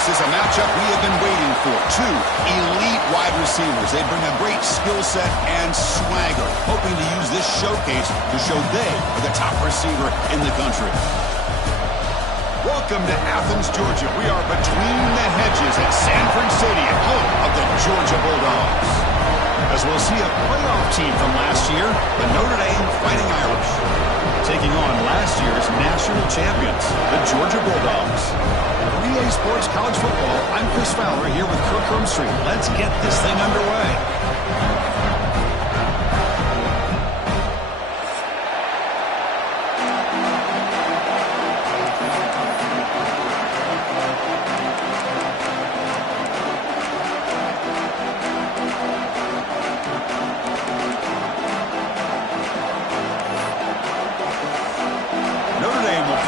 This is a matchup we have been waiting for. Two elite wide receivers. They bring a great skill set and swagger, hoping to use this showcase to show they are the top receiver in the country. Welcome to Athens, Georgia. We are between the hedges at Sanford Stadium, home of the Georgia Bulldogs. As we'll see a playoff team from last year, the Notre Dame Fighting Irish, taking on last year's national champions, the Georgia Bulldogs. For EA Sports College Football, I'm Chris Fowler here with Kirk Hermstreet. Let's get this thing underway.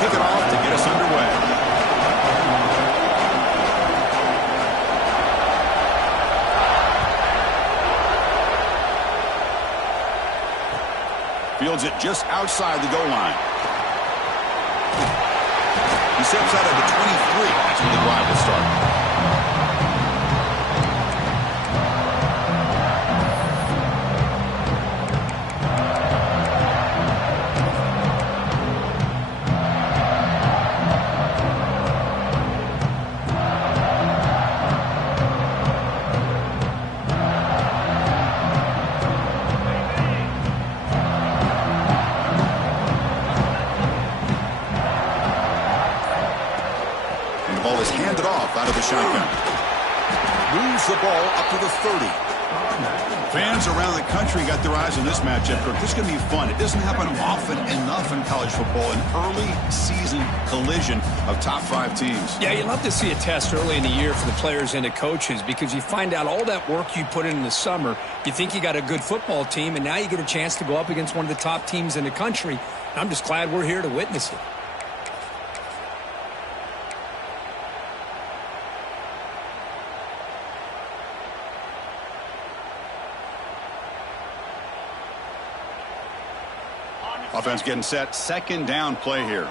Kick it off to get us underway. Fields it just outside the goal line. He steps out at the 23. That's when the drive will start. Handed off out of the shotgun. Moves the ball up to the 30. Fans around the country got their eyes on this matchup. This is going to be fun. It doesn't happen often enough in college football. An early season collision of top 5 teams. Yeah, you love to see a test early in the year for the players and the coaches because you find out all that work you put in the summer. You think you got a good football team, and now you get a chance to go up against one of the top teams in the country. And I'm just glad we're here to witness it. Offense getting set. Second down play here.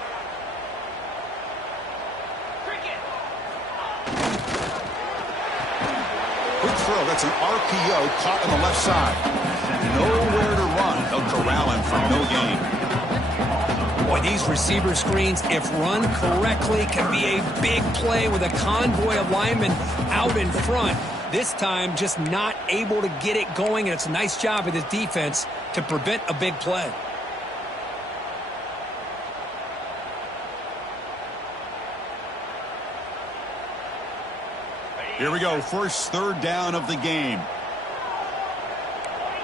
Quick throw. That's an RPO caught on the left side. Nowhere to run. They'll corral him for no gain. Boy, these receiver screens, if run correctly, can be a big play with a convoy of linemen out in front. This time, just not able to get it going, and it's a nice job of the defense to prevent a big play. Here we go. First third down of the game.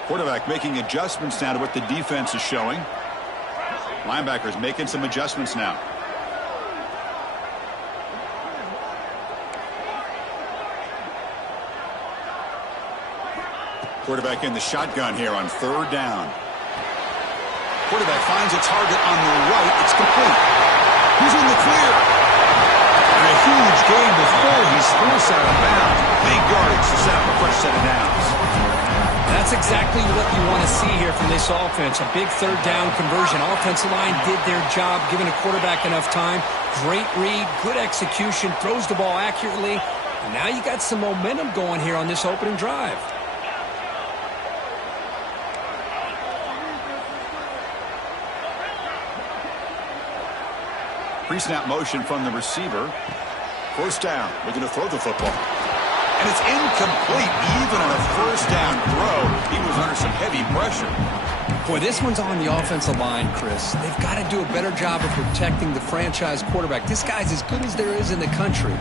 Quarterback making adjustments now to what the defense is showing. Linebackers making some adjustments now. Quarterback in the shotgun here on third down. Quarterback finds a target on the right. It's complete. He's in the clear. And a huge gain before he's forced out of bounds. Big yardage to set up a fresh set of downs. That's exactly what you want to see here from this offense. A big third down conversion. Offensive line did their job, giving a quarterback enough time. Great read, good execution, throws the ball accurately. And now you got some momentum going here on this opening drive. Pre-snap motion from the receiver. First down. Looking to throw the football. And it's incomplete. Even on a first down throw, he was under some heavy pressure. Boy, this one's on the offensive line, Chris. They've got to do a better job of protecting the franchise quarterback. This guy's as good as there is in the country,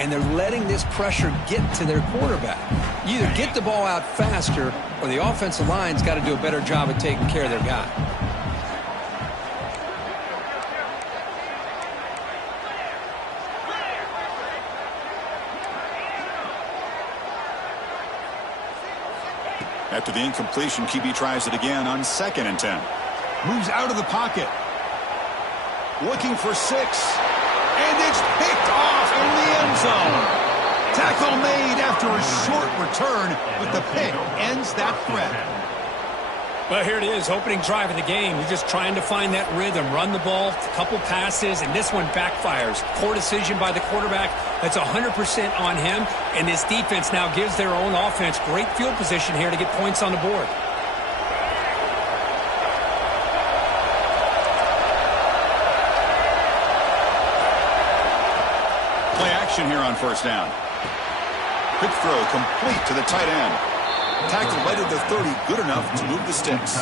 and they're letting this pressure get to their quarterback. You either get the ball out faster, or the offensive line's got to do a better job of taking care of their guy. After the incompletion, QB tries it again on 2nd and 10. Moves out of the pocket. Looking for 6. And it's picked off in the end zone. Tackle made after a short return, but the pick ends that threat. Well, here it is, opening drive of the game. You're just trying to find that rhythm, run the ball, a couple passes, and this one backfires. Poor decision by the quarterback. That's 100% on him, and this defense now gives their own offense great field position here to get points on the board. Play action here on first down. Quick throw complete to the tight end. Tackle right at the 30, good enough to move the sticks.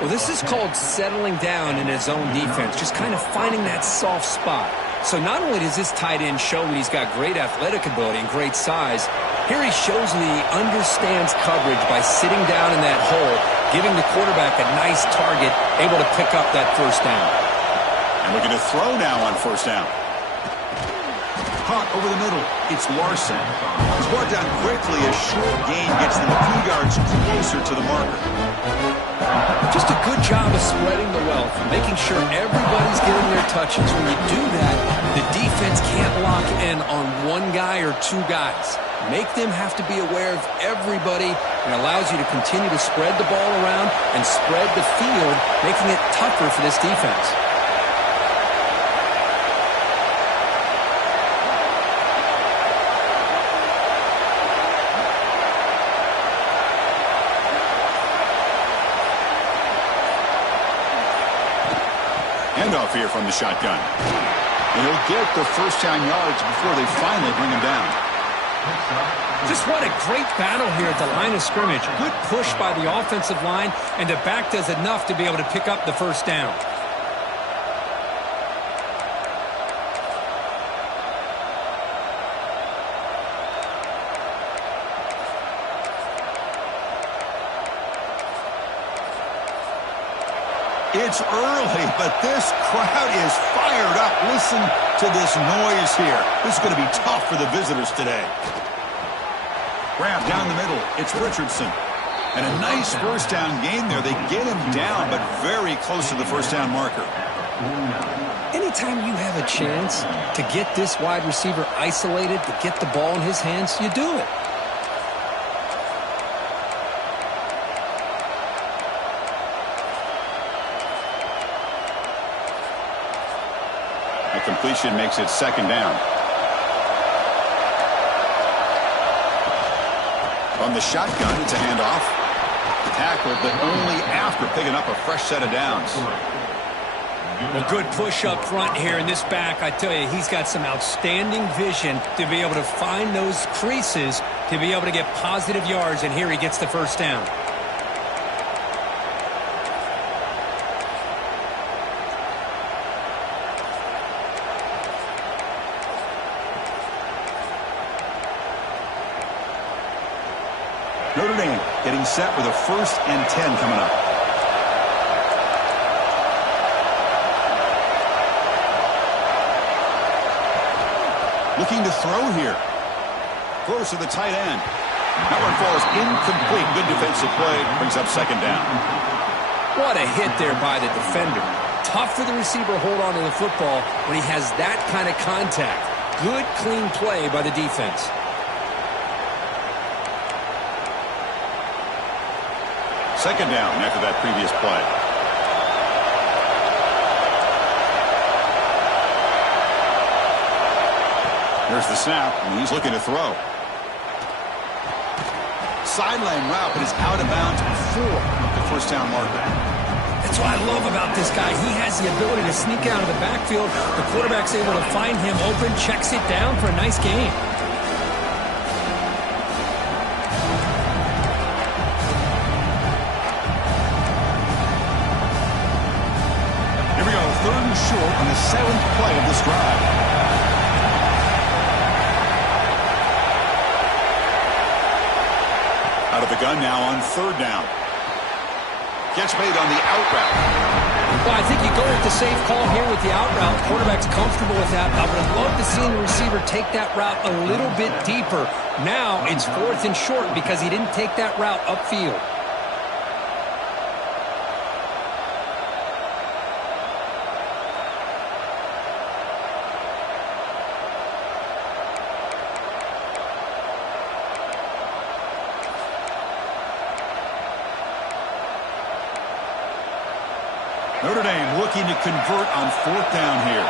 Well, this is called settling down in his own defense, just kind of finding that soft spot. So not only does this tight end show that he's got great athletic ability and great size, here he shows that he understands coverage by sitting down in that hole, giving the quarterback a nice target, able to pick up that first down. And looking to throw now on first down. Caught over the middle. It's Larson. He's brought down quickly. A short gain gets them a few yards closer to the marker. Just a good job of spreading the wealth, making sure everybody's getting their touches. When you do that, the defense can't lock in on one guy or two guys. Make them have to be aware of everybody, and allows you to continue to spread the ball around and spread the field, making it tougher for this defense. Handoff here from the shotgun. And he'll get the first down yards before they finally bring him down. Just what a great battle here at the line of scrimmage. Good push by the offensive line, and the back does enough to be able to pick up the first down. It's early, but this crowd is fired up. Listen to this noise here. This is going to be tough for the visitors today. Grab down the middle. It's Richardson. And a nice first down gain there. They get him down, but very close to the first down marker. Anytime you have a chance to get this wide receiver isolated, to get the ball in his hands, you do it. Completion makes it second down. From the shotgun, it's a handoff. Tackled, but only after picking up a fresh set of downs. Well, good push up front here in this back. I tell you, he's got some outstanding vision to be able to find those creases, to be able to get positive yards, and here he gets the first down. Notre Dame getting set with a 1st and 10 coming up. Looking to throw here. Close to the tight end. That one falls incomplete. Good defensive play. Brings up second down. What a hit there by the defender. Tough for the receiver to hold on to the football when he has that kind of contact. Good, clean play by the defense. Second down after that previous play. There's the snap, and he's looking to throw. Sideline route, but is out of bounds before the first down marker. That's what I love about this guy. He has the ability to sneak out of the backfield. The quarterback's able to find him open, checks it down for a nice gain. Short on the 7th play of this drive. Out of the gun now on 3rd down. Catch made on the out route. Well, I think you go with the safe call here with the out route. Quarterback's comfortable with that. I would have loved to see the receiver take that route a little bit deeper. Now it's 4th and short because he didn't take that route upfield. Notre Dame looking to convert on 4th down here.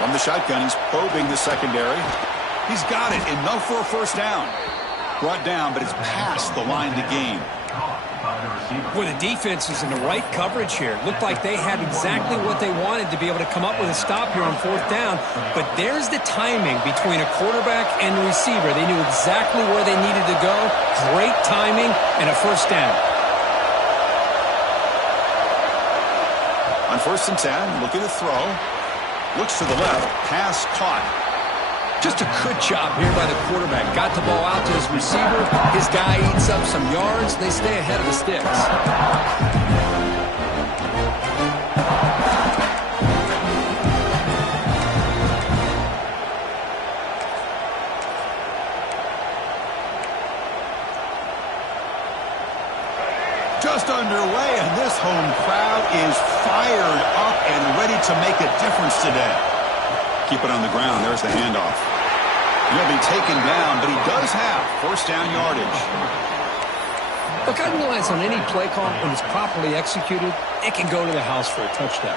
From the shotgun, he's probing the secondary. He's got it. Enough for a 1st down. Brought down, but it's past the line to gain. Well, the defense is in the right coverage here. Looked like they had exactly what they wanted to be able to come up with a stop here on 4th down. But there's the timing between a quarterback and the receiver. They knew exactly where they needed to go. Great timing and a 1st down. On 1st and 10, looking to throw. Looks to the left. Pass caught. Just a good job here by the quarterback. Got the ball out to his receiver. His guy eats up some yards. They stay ahead of the sticks. Just underway, and this home crowd is fired up and ready to make a difference today. Keep it on the ground. There's the handoff. He'll be taken down, but he does have 1st down yardage. Look, I realize on any play call, when it's properly executed, it can go to the house for a touchdown.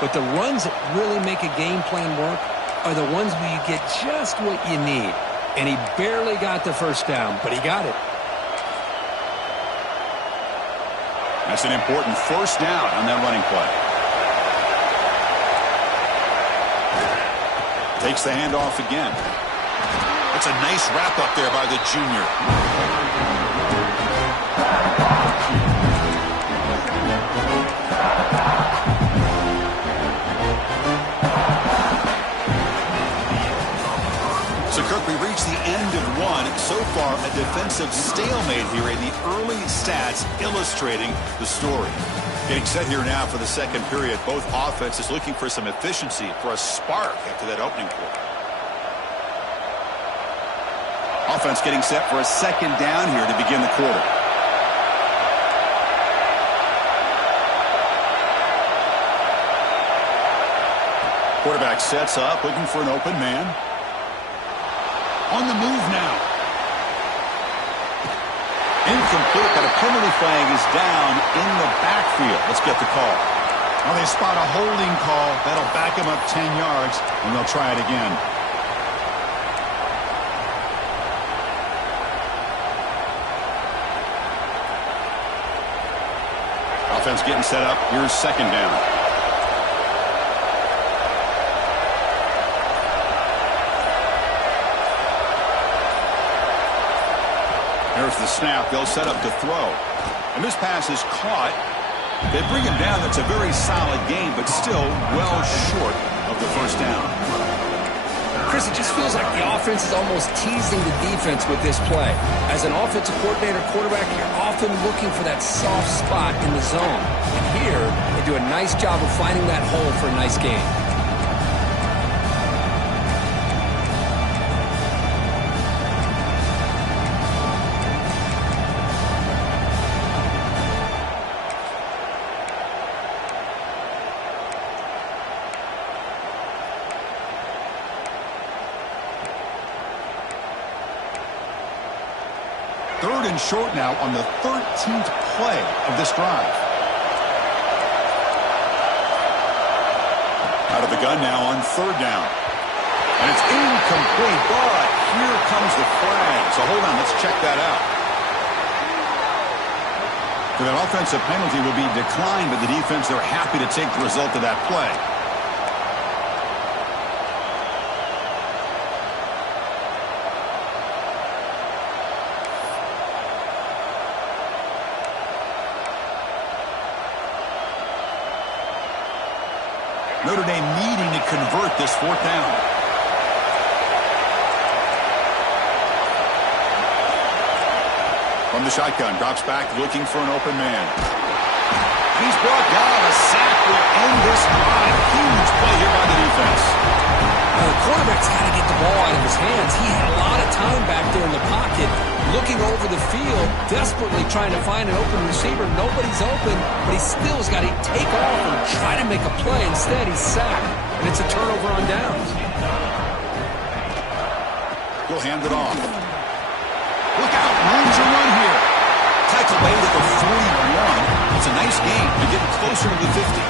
But the runs that really make a game plan work are the ones where you get just what you need. And he barely got the 1st down, but he got it. That's an important 1st down on that running play. Takes the handoff again. It's a nice wrap up there by the junior. So, Kirk, we reached the end of 1. So far, a defensive stalemate here in the early stats illustrating the story. Getting set here now for the 2nd period. Both offenses looking for some efficiency, for a spark after that opening quarter. Offense getting set for a 2nd down here to begin the quarter. Quarterback sets up, looking for an open man. On the move now. Incomplete, but a penalty flag is down in the backfield. Let's get the call. Well, they spot a holding call. That'll back him up 10 yards, and they'll try it again. Offense getting set up. Here's 2nd down. There's the snap. They'll set up to throw. And this pass is caught. They bring him down. That's a very solid game, but still well short of the 1st down. Chris, it just feels like the offense is almost teasing the defense with this play. As an offensive coordinator, quarterback, you're often looking for that soft spot in the zone. And here, they do a nice job of finding that hole for a nice game. Third and short now on the 13th play of this drive. Out of the gun now on 3rd down. And it's incomplete, but here comes the flag. So hold on, let's check that out. So that offensive penalty will be declined, but the defense, they're happy to take the result of that play. Notre Dame needing to convert this 4th down. From the shotgun, drops back, looking for an open man. He's brought down. A sack will end this drive. Huge play here by the defense. Now, the quarterback's got to get the ball out of his hands. He had a lot of time back there in the pocket, looking over the field, desperately trying to find an open receiver. Nobody's open, but he still has got to take off and try to make a play. Instead, he's sacked, and it's a turnover on downs. He'll hand it off. Look out, room to run here. Tackle away to the 41. It's a nice gain to get closer to the 50.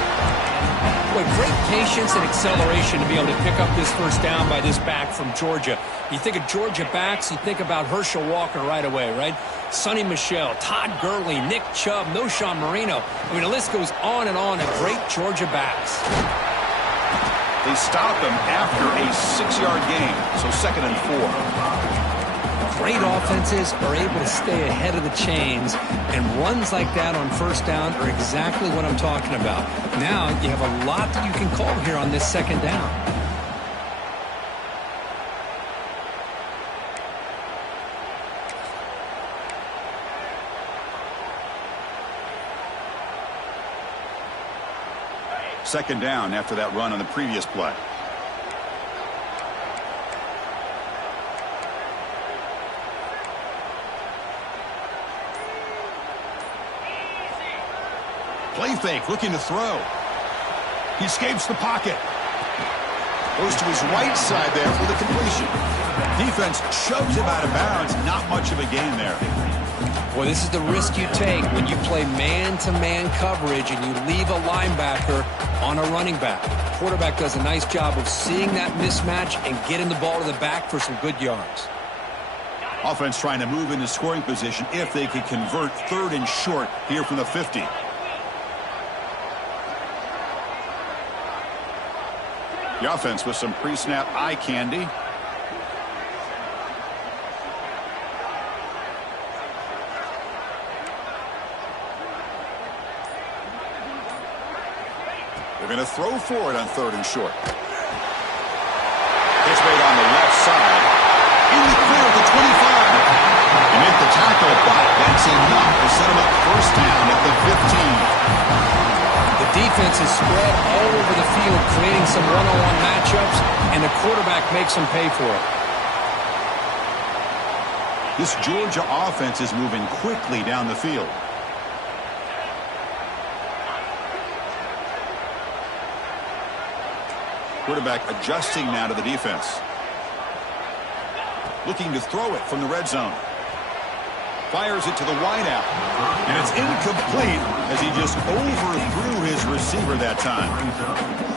Boy, great patience and acceleration to be able to pick up this first down by this back from Georgia. You think of Georgia backs, you think about Herschel Walker right away, right? Sonny Michel, Todd Gurley, Nick Chubb, Noshawn Marino. I mean, the list goes on and on of great Georgia backs. They stop him after a 6-yard gain, so 2nd and 4. Great offenses are able to stay ahead of the chains, and runs like that on first down are exactly what I'm talking about. Now you have a lot that you can call here on this 2nd down. Second down after that run on the previous play. Play fake, looking to throw. He escapes the pocket. Goes to his right side there for the completion. Defense shoves him out of bounds. Not much of a gain there. Well, this is the risk you take when you play man-to-man coverage and you leave a linebacker on a running back. The quarterback does a nice job of seeing that mismatch and getting the ball to the back for some good yards. Offense trying to move into scoring position if they could convert 3rd and short here from the 50. The offense with some pre-snap eye candy. They're going to throw for it on 3rd and short. Pitch made on the left side. In the clear of the 25. They make the tackle, but that's enough to set them up first down at the 15. The defense is spread all over the field, creating some one-on-one matchups, and the quarterback makes them pay for it. This Georgia offense is moving quickly down the field. Quarterback adjusting now to the defense. Looking to throw it from the red zone. Fires it to the wideout. And it's incomplete as he just overthrew his receiver that time.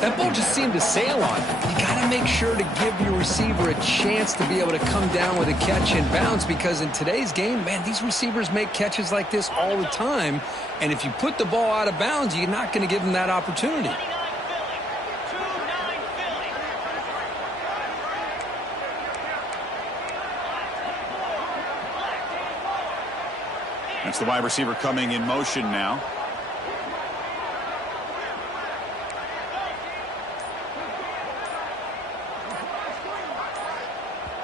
That ball just seemed to sail on. You got to make sure to give your receiver a chance to be able to come down with a catch and bounce, because in today's game, man, these receivers make catches like this all the time. And if you put the ball out of bounds, you're not going to give them that opportunity. That's the wide receiver coming in motion now.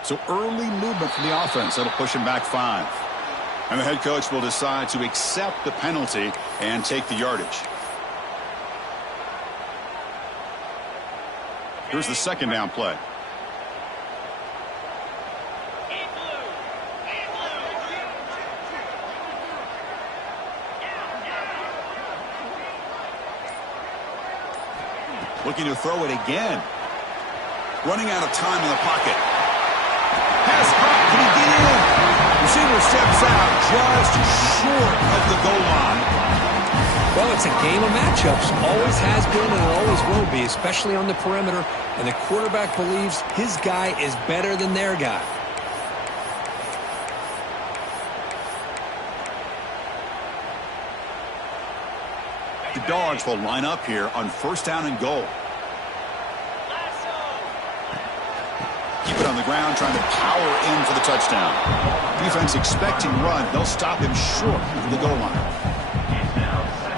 So early movement from the offense. That'll push him back 5. And the head coach will decide to accept the penalty and take the yardage. Here's the 2nd down play. Looking to throw it again. Running out of time in the pocket. Pass caught. Can he get in? Receiver steps out just short of the goal line. Well, it's a game of matchups. Always has been and it always will be, especially on the perimeter. And the quarterback believes his guy is better than their guy. The Dogs will line up here on 1st down and goal. Keep it on the ground, trying to power in for the touchdown. Defense expecting run. They'll stop him short of the goal line.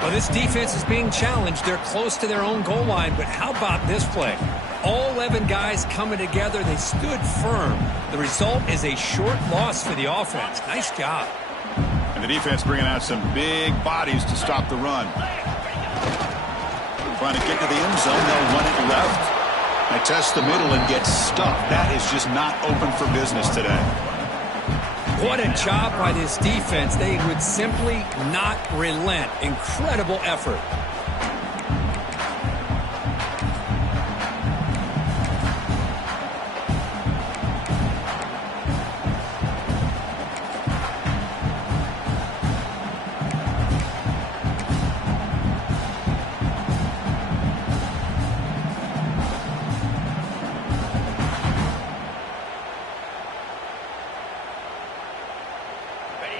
Well, this defense is being challenged. They're close to their own goal line, but how about this play? All 11 guys coming together. They stood firm. The result is a short loss for the offense. Nice job. And the defense bringing out some big bodies to stop the run. Trying to get to the end zone. They'll run it left. They test the middle and get stuck. That is just not open for business today. What a job by this defense. They would simply not relent. Incredible effort.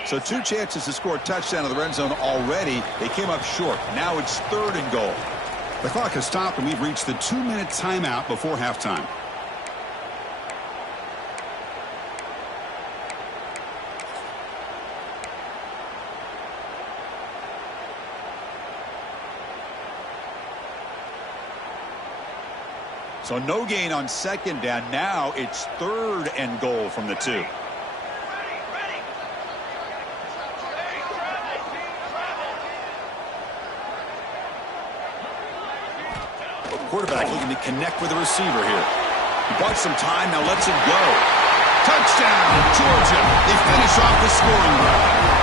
So 2 chances to score a touchdown in the red zone already. They came up short. Now it's 3rd and goal. The clock has stopped, and we've reached the 2-minute timeout before halftime. So no gain on 2nd down. Now it's 3rd and goal from the 2. Quarterback looking to connect with the receiver here. He bought some time, now lets it go. Touchdown, Georgia. They finish off the scoring drive.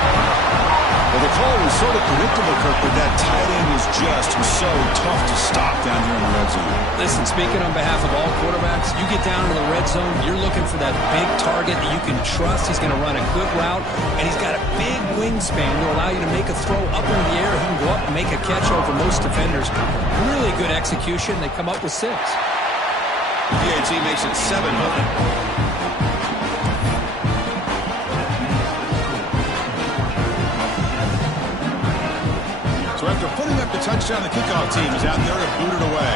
Well, the call was sort of predictable, Kirk, but that tight end was just so tough to stop down here in the red zone. Listen, speaking on behalf of all quarterbacks, you get down in the red zone, you're looking for that big target that you can trust. He's going to run a good route, and he's got a big wingspan to allow you to make a throw up into the air. He can go up and make a catch over most defenders. Really good execution. They come up with 6. PAT makes it 7-0. So after putting up the touchdown, the kickoff team is out there to boot it away.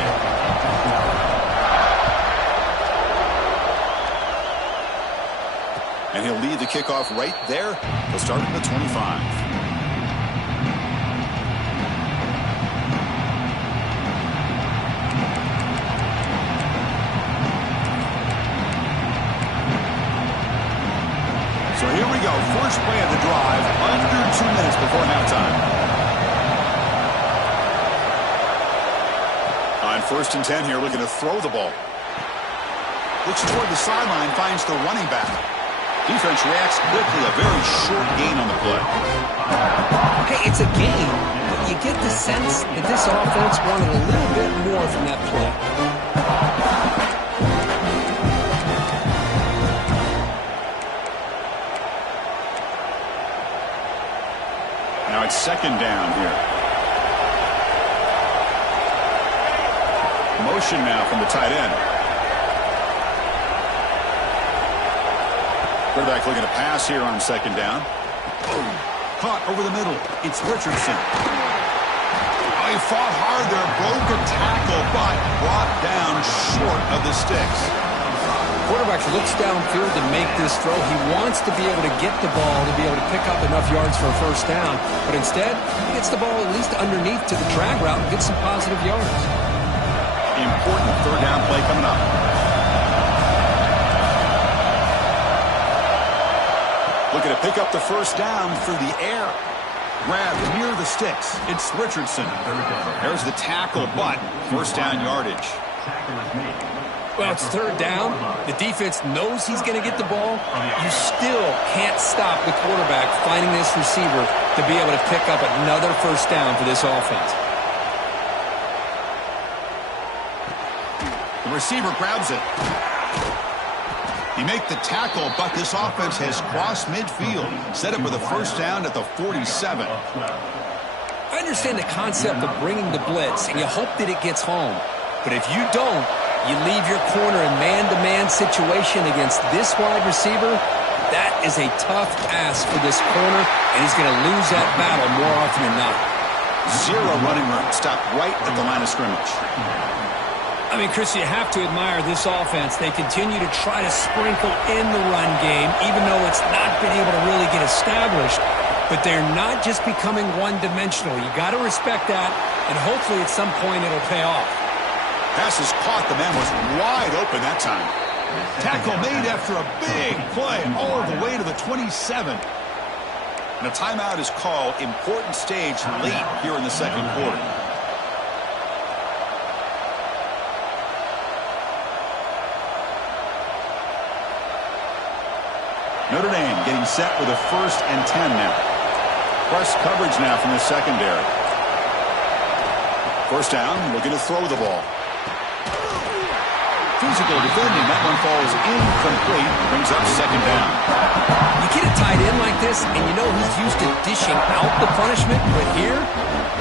And he'll lead the kickoff right there. He'll start at the 25. So here we go. First play of the drive. Under 2 minutes before halftime. On 1st and 10 here, looking to throw the ball. Looks toward the sideline, finds the running back. Defense reacts quickly, a very short gain on the play. Hey, it's a gain, but you get the sense that this offense wanted a little bit more from that play. Now it's 2nd down here. Motion now from the tight end. Quarterback looking to pass here on 2nd down. Caught over the middle. It's Richardson. Oh, he fought hard there. Broke a tackle, but brought down short of the sticks. Quarterback looks downfield to make this throw. He wants to be able to get the ball to be able to pick up enough yards for a 1st down. But instead, he gets the ball at least underneath to the drag route and gets some positive yards. Important 3rd down play coming up. Looking to pick up the 1st down through the air. Grabbed near the sticks. It's Richardson. There's the tackle, but 1st down yardage. Well, it's 3rd down. The defense knows he's going to get the ball. You still can't stop the quarterback finding this receiver to be able to pick up another 1st down for this offense. The receiver grabs it. He makes the tackle, but this offense has crossed midfield. Set up with a 1st down at the 47. I understand the concept of bringing the blitz, and you hope that it gets home. But if you don't, you leave your corner in man-to-man situation against this wide receiver. That is a tough ask for this corner, and he's going to lose that battle more often than not. 0 running room. Stopped right at the line of scrimmage. I mean, Chris, you have to admire this offense. They continue to try to sprinkle in the run game, even though it's not been able to really get established. But they're not just becoming one-dimensional. You got to respect that, and hopefully at some point it'll pay off. Pass is caught. The man was wide open that time. Tackle made after a big play all the way to the 27. And a timeout is called. Important stage late here in the 2nd quarter. Notre Dame getting set with a 1st and 10 now. Press coverage now from the secondary. 1st down, looking to throw the ball. Physical defending, that one falls incomplete. Brings up 2nd down. You get a tight end like this, and you know he's used to dishing out the punishment, but here,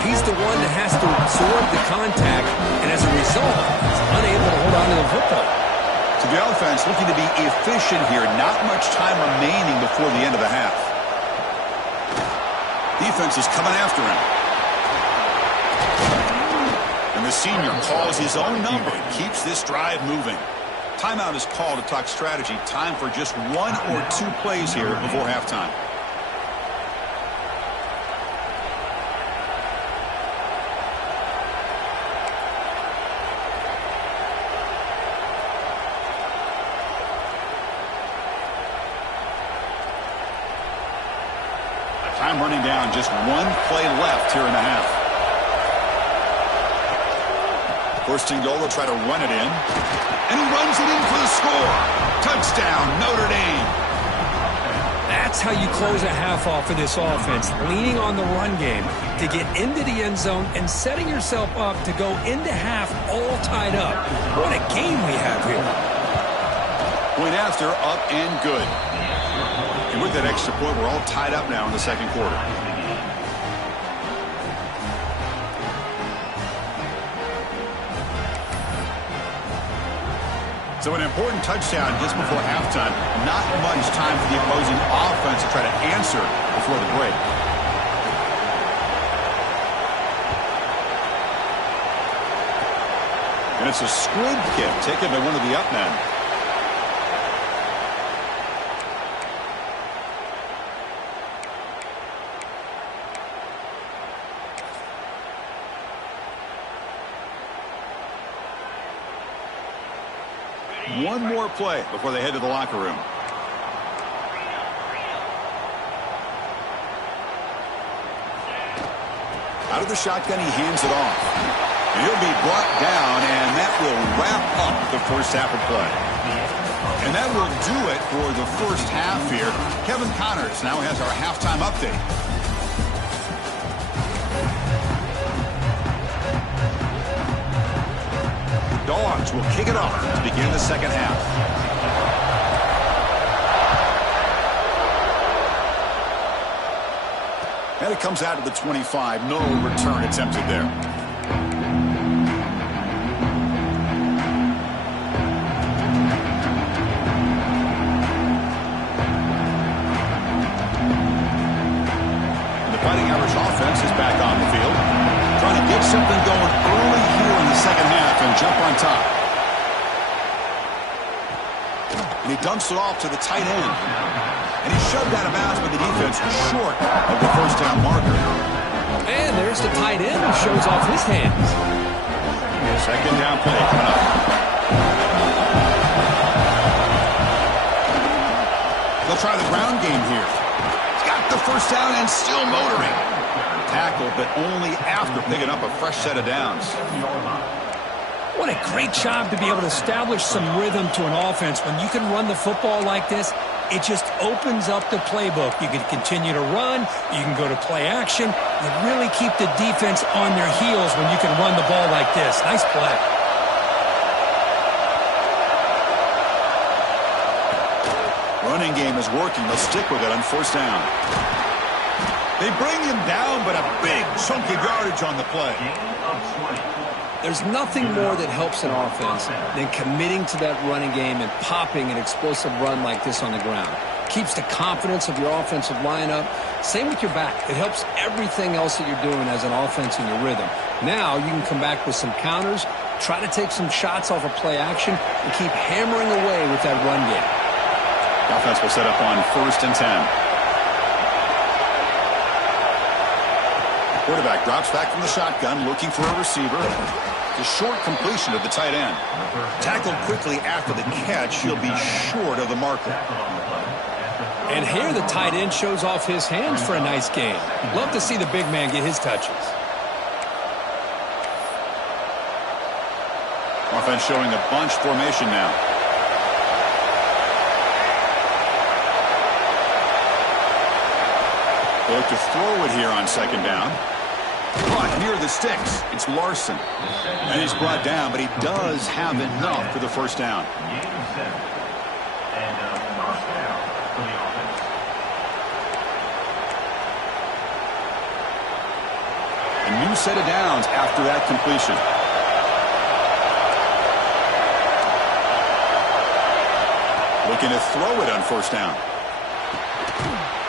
he's the one that has to absorb the contact, and as a result, he's unable to hold on to the football. So the offense looking to be efficient here. Not much time remaining before the end of the half. Defense is coming after him. And the senior calls his own number and keeps this drive moving. Timeout is called to talk strategy. Time for just 1 or 2 plays here before halftime. Time running down, just 1 play left here in the half. First and goal, they'll try to run it in. And he runs it in for the score. Touchdown, Notre Dame. That's how you close a half off of this offense, leaning on the run game to get into the end zone and setting yourself up to go into half all tied up. What a game we have here. Point after, up and good. And with that extra point, we're all tied up now in the second quarter. So an important touchdown just before halftime. Not much time for the opposing offense to try to answer before the break. And it's a squib kick taken by one of the up men. One more play before they head to the locker room. Out of the shotgun, he hands it off. And he'll be brought down, and that will wrap up the first half of play. And that will do it for the first half here. Kevin Connors now has our halftime update. Dogs will kick it off to begin the second half. And it comes out to the 25. No return attempted there. And the Fighting Irish offense is back on the field, trying to get something going early here in the second half and jump on top. And he dumps it off to the tight end. And he's shoved out of bounds by the defense short of the first down marker. And there's the tight end who shows off his hands. Second down play coming up. They'll try the ground game here. He's got the first down and still motoring. Tackle, but only after picking up a fresh set of downs. What a great job to be able to establish some rhythm to an offense. When you can run the football like this, it just opens up the playbook. You can continue to run. You can go to play action. You really keep the defense on their heels when you can run the ball like this. Nice play. Running game is working. They'll stick with it on first down. They bring him down, but a big chunk of yardage on the play. There's nothing more that helps an offense than committing to that running game and popping an explosive run like this on the ground. Keeps the confidence of your offensive lineup. Same with your back. It helps everything else that you're doing as an offense in your rhythm. Now you can come back with some counters, try to take some shots off of play action, and keep hammering away with that run game. The offense will set up on first and 10. Quarterback drops back from the shotgun, looking for a receiver. The short completion to the tight end. Tackled quickly after the catch. He'll be short of the marker. And here the tight end shows off his hands for a nice game. Love to see the big man get his touches. Offense showing a bunch formation now. They look to throw it here on second down. But near the sticks, it's Larson. And he's brought down, but he does have enough for the first down. A new set of downs after that completion. Looking to throw it on first down.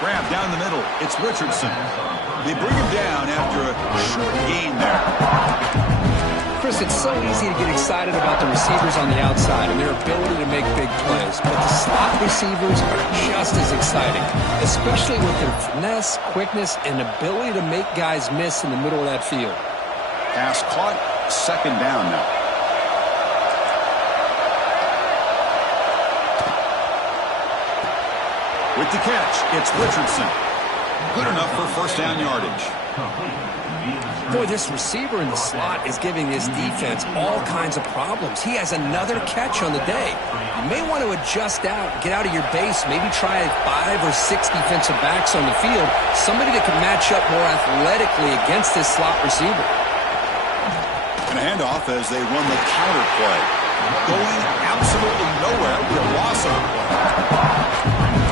Grab down the middle. It's Richardson. They bring him down after a short gain there. Chris, it's so easy to get excited about the receivers on the outside and their ability to make big plays, but the slot receivers are just as exciting, especially with their finesse, quickness, and ability to make guys miss in the middle of that field. Pass caught, second down now. With the catch, it's Richardson. Good enough for first down yardage. Boy, this receiver in the slot is giving this defense all kinds of problems. He has another catch on the day. You may want to adjust out, get out of your base, maybe try 5 or 6 defensive backs on the field, somebody that can match up more athletically against this slot receiver. And a handoff as they run the counter play. Going absolutely nowhere with a loss on the play.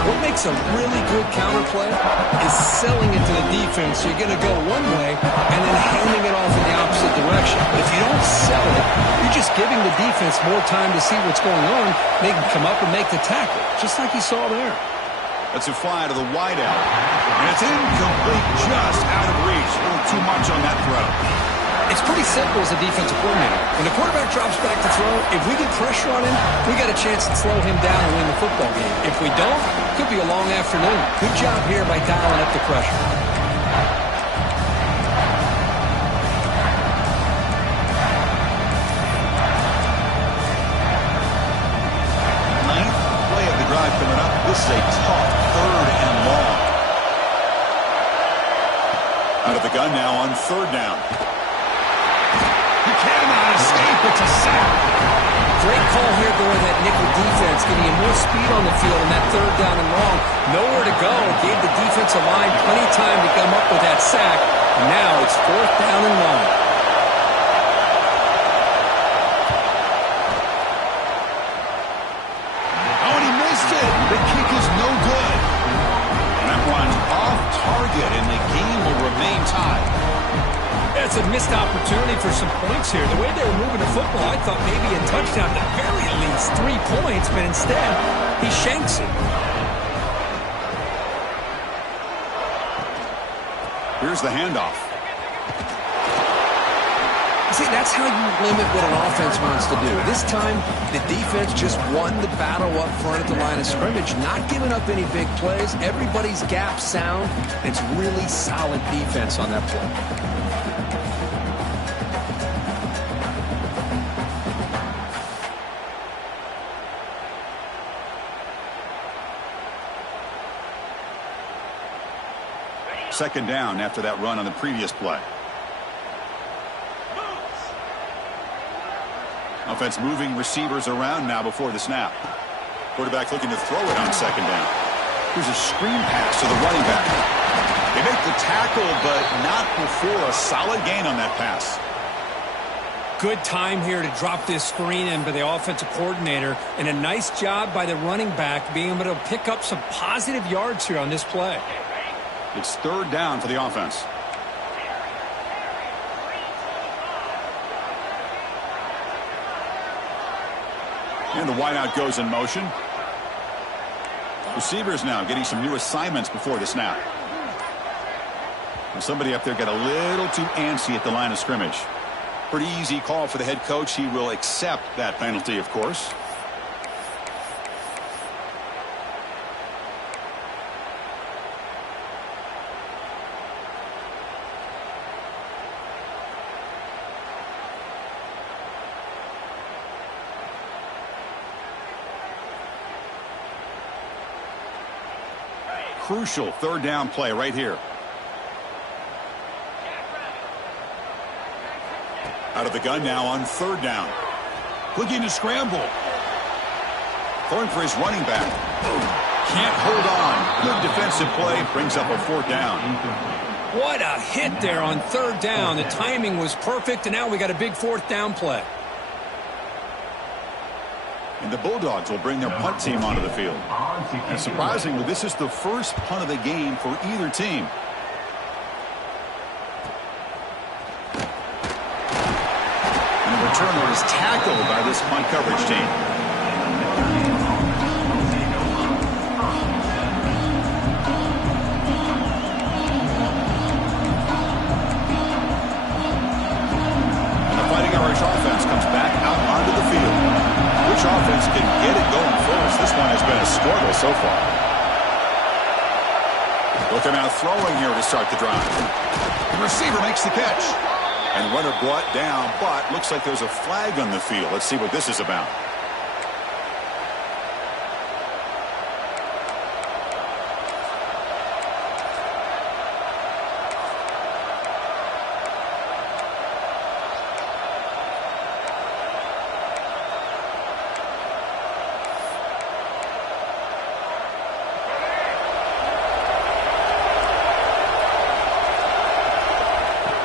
What makes a really good counter play is selling it to the defense. So you're going to go one way and then handing it off in the opposite direction. But if you don't sell it, you're just giving the defense more time to see what's going on. They can come up and make the tackle, just like you saw there. That's a fly to the wideout. And it's incomplete, just out of reach. A little too much on that throw. It's pretty simple as a defensive coordinator. When the quarterback drops back to throw, if we get pressure on him, we got a chance to slow him down and win the football game. If we don't, it could be a long afternoon. Good job here by dialing up the pressure. Ninth play of the drive coming up. This is a tough third and long. Out of the gun now on third down. Cannot escape. It's a sack. Great call here going that nickel defense, giving him more speed on the field on that third down and long. Nowhere to go. Gave the defensive line plenty of time to come up with that sack. And now it's fourth down and long. Oh, and he missed it. The kick is no good. And that one's off target, and the game will remain tied. It's a missed opportunity for some points here. The way they were moving the football, I thought maybe a touchdown, at the very least 3 points, but instead, he shanks it. Here's the handoff. See, that's how you limit what an offense wants to do. This time, the defense just won the battle up front at the line of scrimmage, not giving up any big plays. Everybody's gap sound. It's really solid defense on that play. Second down after that run on the previous play. Offense moving receivers around now before the snap. Quarterback looking to throw it on second down. Here's a screen pass to the running back. They make the tackle, but not before a solid gain on that pass. Good time here to drop this screen in by the offensive coordinator, and a nice job by the running back being able to pick up some positive yards here on this play. It's third down for the offense. And the wideout goes in motion. Receivers now getting some new assignments before the snap. And somebody up there got a little too antsy at the line of scrimmage. Pretty easy call for the head coach. He will accept that penalty, of course. Crucial third down play right here. Out of the gun now on third down. Looking to scramble. Throwing for his running back. Can't hold on. Good defensive play. Brings up a fourth down. What a hit there on third down. The timing was perfect, and now we got a big fourth down play. And the Bulldogs will bring their punt team onto the field. And surprisingly, this is the first punt of the game for either team. And the returner is tackled by this punt coverage team. Looking out throwing here to start the drive. The receiver makes the catch. And runner brought down, but looks like there's a flag on the field. Let's see what this is about.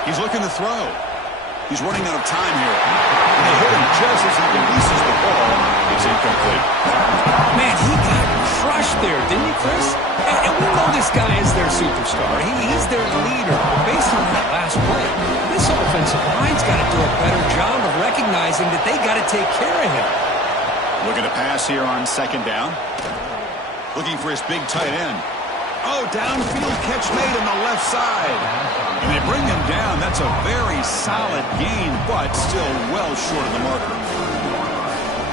He's looking to throw. He's running out of time here. And they hit him just as he releases the ball. It's incomplete. Man, he got crushed there, didn't he, Chris? And we know this guy is their superstar. He's their leader. Based on that last play, this offensive line's got to do a better job of recognizing that they got to take care of him. Looking to pass here on second down. Looking for his big tight end. Oh, downfield catch made on the left side. And they bring him down. That's a very solid gain, but still well short of the marker.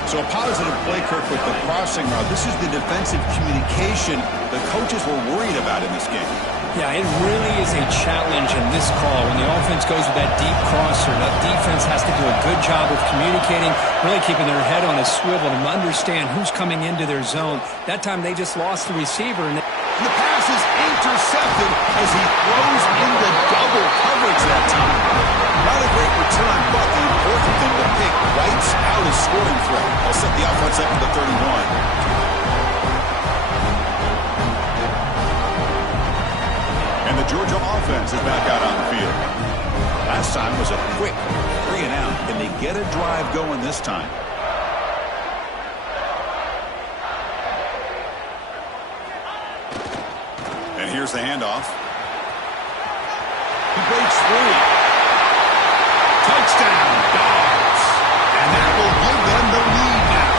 So a positive play, Kirk, with the crossing route. This is the defensive communication the coaches were worried about in this game. Yeah, it really is a challenge in this call. When the offense goes with that deep crosser, that defense has to do a good job of communicating, really keeping their head on a swivel and understand who's coming into their zone. That time they just lost the receiver. And the pass is intercepted as he throws into double coverage that time. Not a great return, but the important thing, the pick wipes out his scoring threat. I'll set the offense up for the 31. And the Georgia offense is back out on the field. Last time was a quick 3 and out. Can they get a drive going this time? And here's the handoff. He breaks free. Touchdown, Dogs. And that will give them the lead now.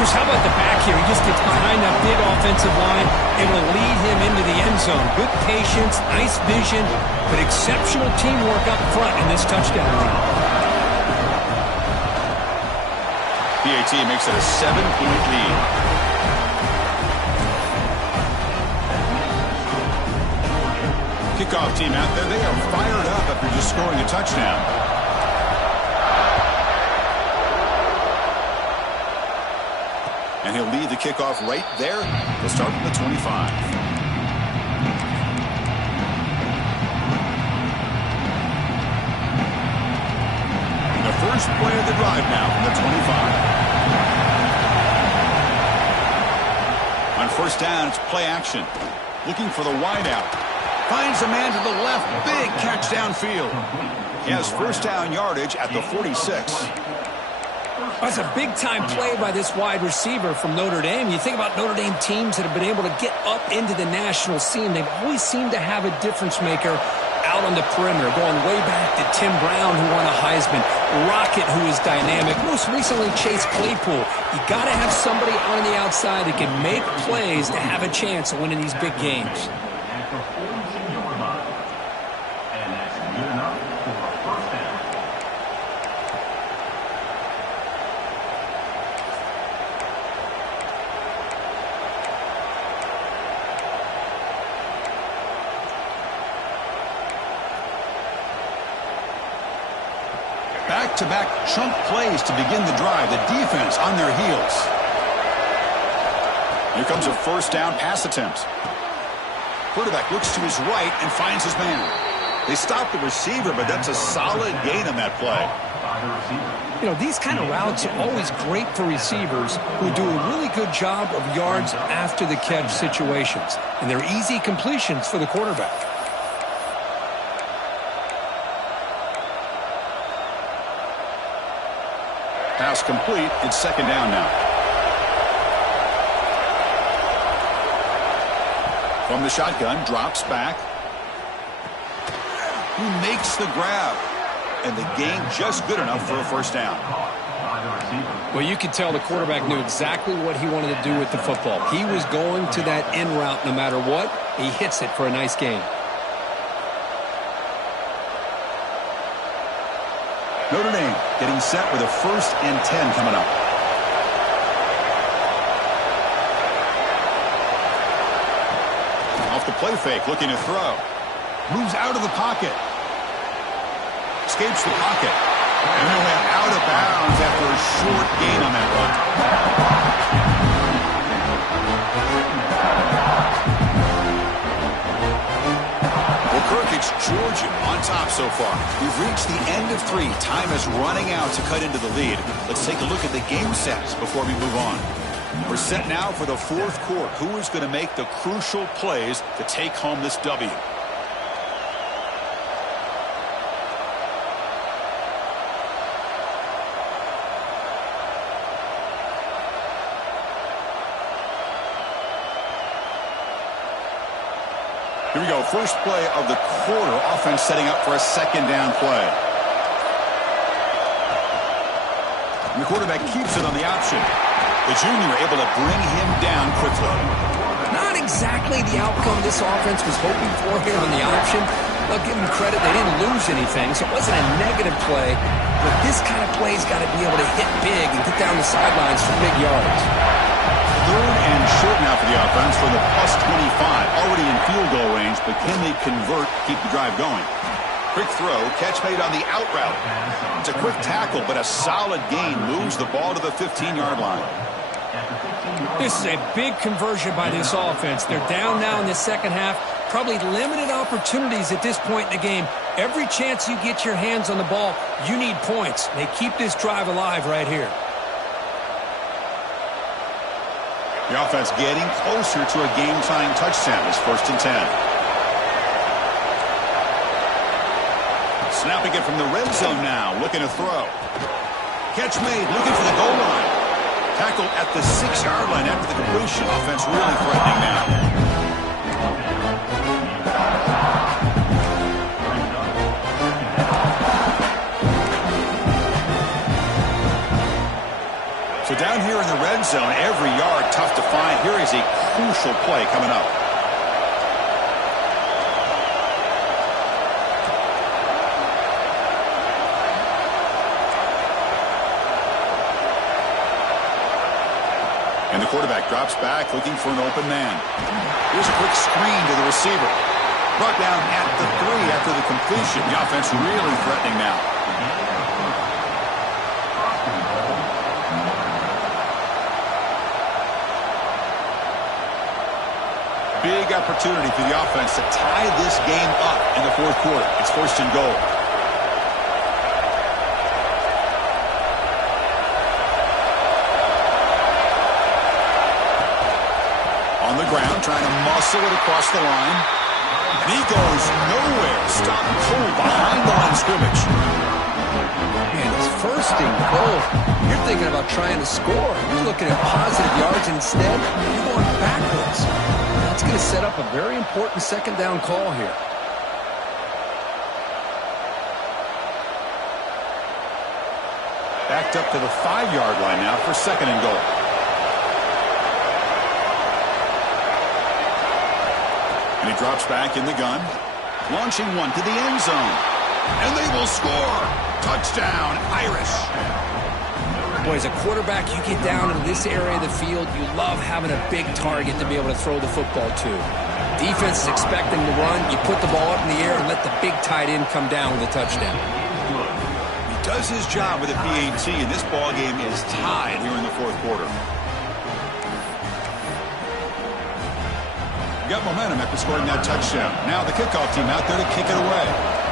Chris, how about the back here? He just gets behind that big offensive line, able to lead him into the end zone. Good patience, nice vision, but exceptional teamwork up front in this touchdown run. PAT makes it a 7-point lead. Kickoff team out there, they are fired up after just scoring a touchdown. And he'll lead the kickoff right there. He'll start from the 25. The first play of the drive now from the 25. On first down, it's play action. Looking for the wideout. Finds a man to the left. Big catch downfield. He has first down yardage at the 46. That's a big-time play by this wide receiver from Notre Dame. You think about Notre Dame teams that have been able to get up into the national scene. They've always seemed to have a difference maker out on the perimeter, going way back to Tim Brown, who won a Heisman, Rocket, who is dynamic, most recently Chase Claypool. You got to have somebody on the outside that can make plays to have a chance of winning these big games. Back-to-back chunk plays to begin the drive. The defense on their heels. Here comes a first down pass attempt. Quarterback looks to his right and finds his man. They stop the receiver, but that's a solid gain on that play. You know, these kind of routes are always great for receivers who do a really good job of yards after the catch situations. And they're easy completions for the quarterback. Pass complete. It's second down now. From the shotgun, drops back. Who makes the grab? And the gain just good enough for a first down. Well, you could tell the quarterback knew exactly what he wanted to do with the football. He was going to that in route no matter what. He hits it for a nice gain. Notre Dame getting set with a 1st and 10 coming up. off the play fake, looking to throw. Moves out of the pocket. Escapes the pocket. And he'll have out of bounds after a short gain on that run. Well, Kirk, it's Georgia on top so far. We've reached the end of 3. Time is running out to cut into the lead. Let's take a look at the game sets before we move on. We're set now for the 4th quarter. Who is going to make the crucial plays to take home this W? Here we go. First play of the quarter. Offense setting up for a 2nd down play. And the quarterback keeps it on the option. The junior able to bring him down quickly. Not exactly the outcome this offense was hoping for here on the option. I'll give them credit. They didn't lose anything, so it wasn't a negative play. But this kind of play's got to be able to hit big and get down the sidelines for big yards. 3rd and short now for the offense for the +25. Already in field goal range, but can they convert, keep the drive going? Quick throw, catch made on the out route. It's a quick tackle, but a solid gain moves the ball to the 15-yard line. This is a big conversion by this offense. They're down now in the second half. Probably limited opportunities at this point in the game. Every chance you get your hands on the ball, you need points. They keep this drive alive right here. The offense getting closer to a game-tying touchdown. It's 1st and 10. Snapping it from the red zone now, looking to throw. Catch made, looking for the goal line. Tackled at the 6-yard line after the completion. Offense really threatening now. So down here in the red zone, every yard tough to find. Here is a crucial play coming up. And the quarterback drops back, looking for an open man. Here's a quick screen to the receiver. Brought down at the 3 after the completion. The offense really threatening now. Big opportunity for the offense to tie this game up in the 4th quarter. It's 1st and goal. On the ground, trying to muscle it across the line. And he goes nowhere. Stopped cold behind the line of scrimmage. Man, it's 1st and goal. You're thinking about trying to score. You're looking at positive yards, and instead, you're going backwards. That's going to set up a very important 2nd down call here. Backed up to the 5-yard line now for 2nd and goal. And he drops back in the gun. Launching one to the end zone. And they will score. Touchdown, Irish. Boy, as a quarterback, you get down into this area of the field, you love having a big target to be able to throw the football to. Defense is expecting to run. You put the ball up in the air and let the big tight end come down with a touchdown. He does his job with a PAT, and this ball game is tied here in the 4th quarter. Got momentum after scoring that touchdown. Now the kickoff team out there to kick it away.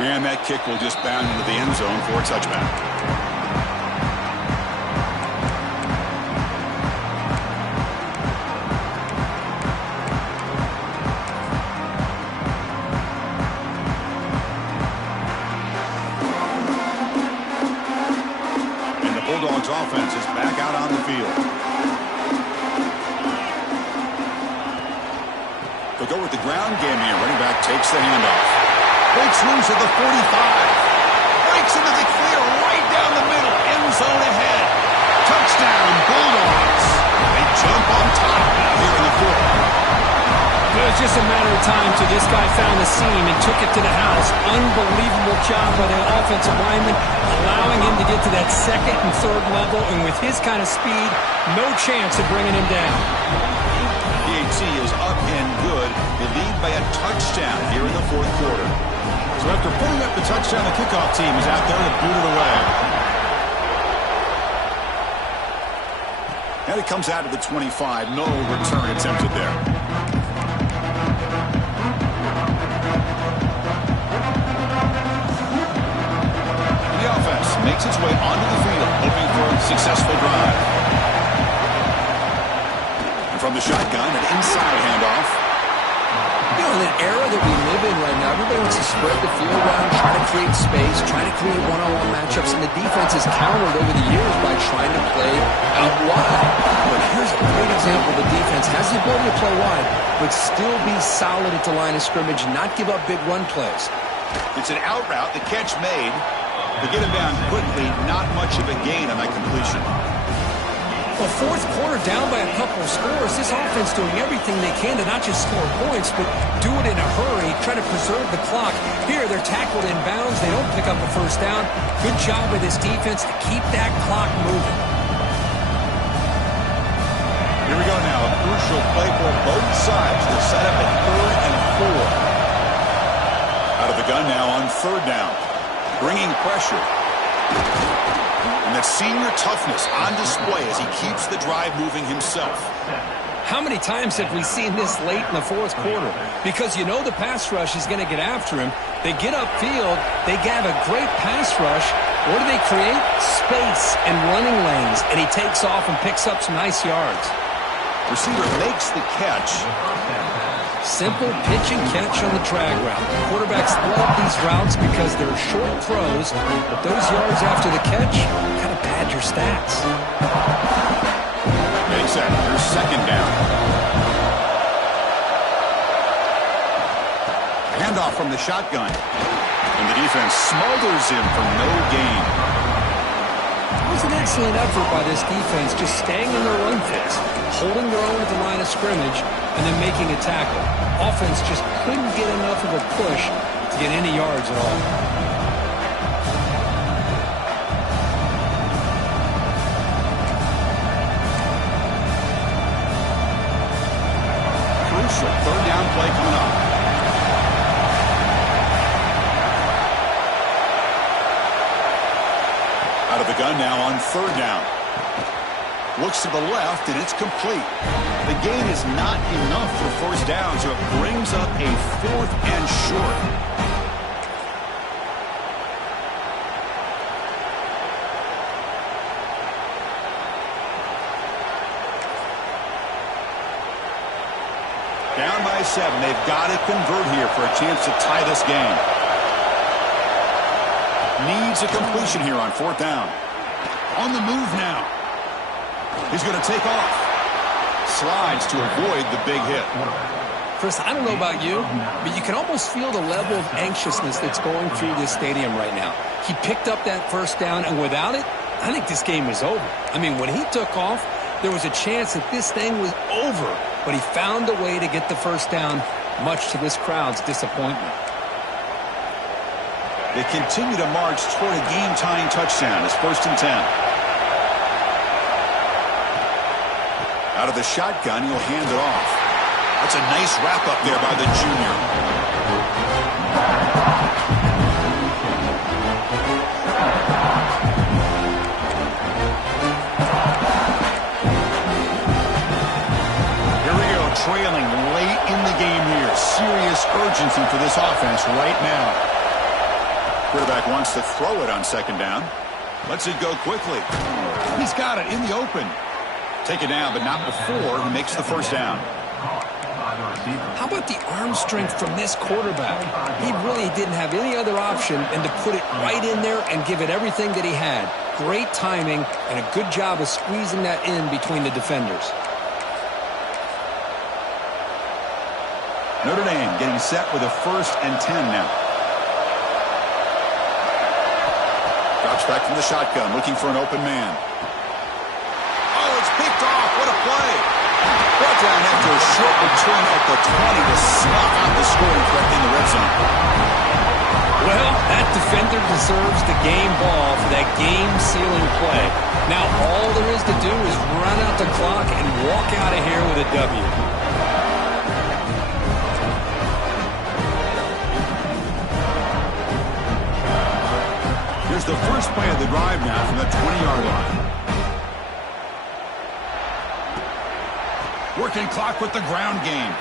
And that kick will just bound into the end zone for a touchback. And the Bulldogs offense is back out on the field. They'll go with the ground game here. Running back takes the handoff. Breaks loose at the 45. Breaks into the clear right down the middle. End zone ahead. Touchdown, Bulldogs. They jump on top now here in the 4th. It was just a matter of time till this guy found the seam and took it to the house. Unbelievable job by the offensive lineman, allowing him to get get to that second and third level, and with his kind of speed, no chance of bringing him down. PAT is up and good. They lead by a touchdown here in the fourth quarter. So after putting up the touchdown, the kickoff team is out there to boot it away. And it comes out of the 25. No return attempted there. The offense makes its way onto the field, hoping for a successful drive. And from the shotgun, an inside handoff. You know, in an era that we live in right now, everybody wants to spread the field around, try to create space, try to create one-on-one matchups, and the defense has countered over the years by trying to play out wide. But here's a great example. The defense has the ability to play wide, but still be solid at the line of scrimmage, not give up big run plays. It's an out route, the catch made. To get him down quickly, not much of a gain on that completion. Well, fourth quarter down by a couple of scores. This offense doing everything they can to not just score points, but do it in a hurry, try to preserve the clock. Here, they're tackled in bounds. They don't pick up a first down. Good job by this defense to keep that clock moving. Here we go now. A crucial play for both sides to set up a 3rd and 4. Out of the gun now on 3rd down. Bringing pressure. And that senior toughness on display as he keeps the drive moving himself. How many times have we seen this late in the fourth quarter? Because you know the pass rush is going to get after him. They get upfield. They have a great pass rush. What do they create? Space and running lanes. And he takes off and picks up some nice yards. Receiver makes the catch. Simple pitch and catch on the drag route. Quarterbacks love these routes because they're short throws, but those yards after the catch kind of pad your stats. Makes that your 2nd down. Handoff from the shotgun. And the defense smothers him for no gain. It was an excellent effort by this defense, just staying in their run fits, holding their own at the line of scrimmage, and then making a tackle. Offense just couldn't get enough of a push to get any yards at all. Crucial 3rd down play coming up. Out of the gun now on 3rd down. Looks to the left, and it's complete. The gain is not enough for 1st down, so it brings up a 4th and short. Down by 7. They've got to convert here for a chance to tie this game. Needs a completion here on 4th down. On the move now. He's going to take off. Slides to avoid the big hit. Chris, I don't know about you, but you can almost feel the level of anxiousness that's going through this stadium right now. He picked up that 1st down, and without it, I think this game was over. I mean, when he took off, there was a chance that this thing was over, but he found a way to get the 1st down, much to this crowd's disappointment. They continue to march toward a game-tying touchdown. It's 1st and 10. Out of the shotgun, he'll hand it off. That's a nice wrap-up there by the junior. Here we go, trailing late in the game here. Serious urgency for this offense right now. Quarterback wants to throw it on 2nd down. Lets it go quickly. He's got it in the open. Take it down, but not before he makes the 1st down. How about the arm strength from this quarterback? He really didn't have any other option than to put it right in there and give it everything that he had. Great timing and a good job of squeezing that in between the defenders. Notre Dame getting set with a 1st and 10 now. Drops back from the shotgun, looking for an open man. Oh, it's picked off. What a play. Brought down after a short return at the 20 to snuff out the scoring threat in the red zone. Well, that defender deserves the game ball for that game-sealing play. Now all there is to do is run out the clock and walk out of here with a W. Here's the first play of the drive now from the 20-yard line. Working clock with the ground game.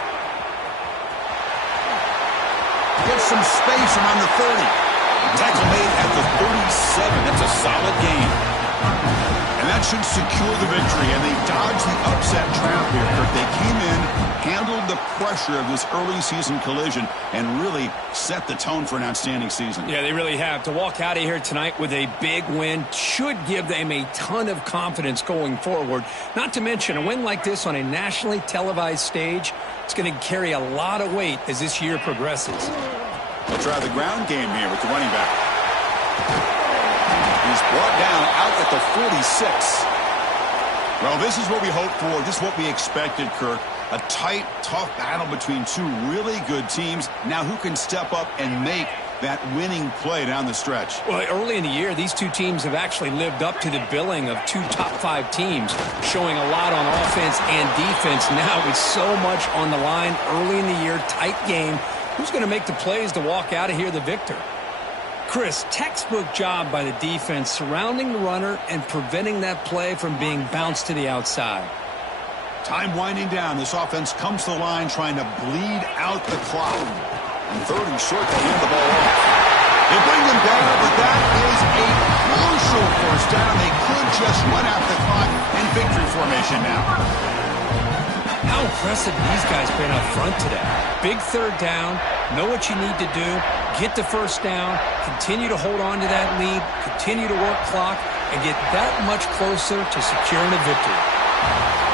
Gets some space around the 30. Tackle made at the 37. That's a solid gain. And that should secure the victory. And they dodged the upset trap here, Kirk. They came in, handled the pressure of this early season collision, and really set the tone for an outstanding season. Yeah, they really have. To walk out of here tonight with a big win should give them a ton of confidence going forward. Not to mention, a win like this on a nationally televised stage, it's going to carry a lot of weight as this year progresses. They'll try the ground game here with the running back. He's brought down out at the 46. Well, this is what we hoped for. This is what we expected, Kirk. A tight, tough battle between two really good teams. Now who can step up and make that winning play down the stretch? Well, early in the year, these two teams have actually lived up to the billing of two top-5 teams, showing a lot on offense and defense. Now with so much on the line early in the year, tight game, who's going to make the plays to walk out of here the victor? Chris, textbook job by the defense surrounding the runner and preventing that play from being bounced to the outside. Time winding down. This offense comes to the line trying to bleed out the clock. And 30 short to hand the ball off. They bring them down, but that is a crucial first down. They could just run out the clock in victory formation now. How impressive these guys been up front today. Big third down, know what you need to do, get the first down, continue to hold on to that lead, continue to work clock, and get that much closer to securing a victory.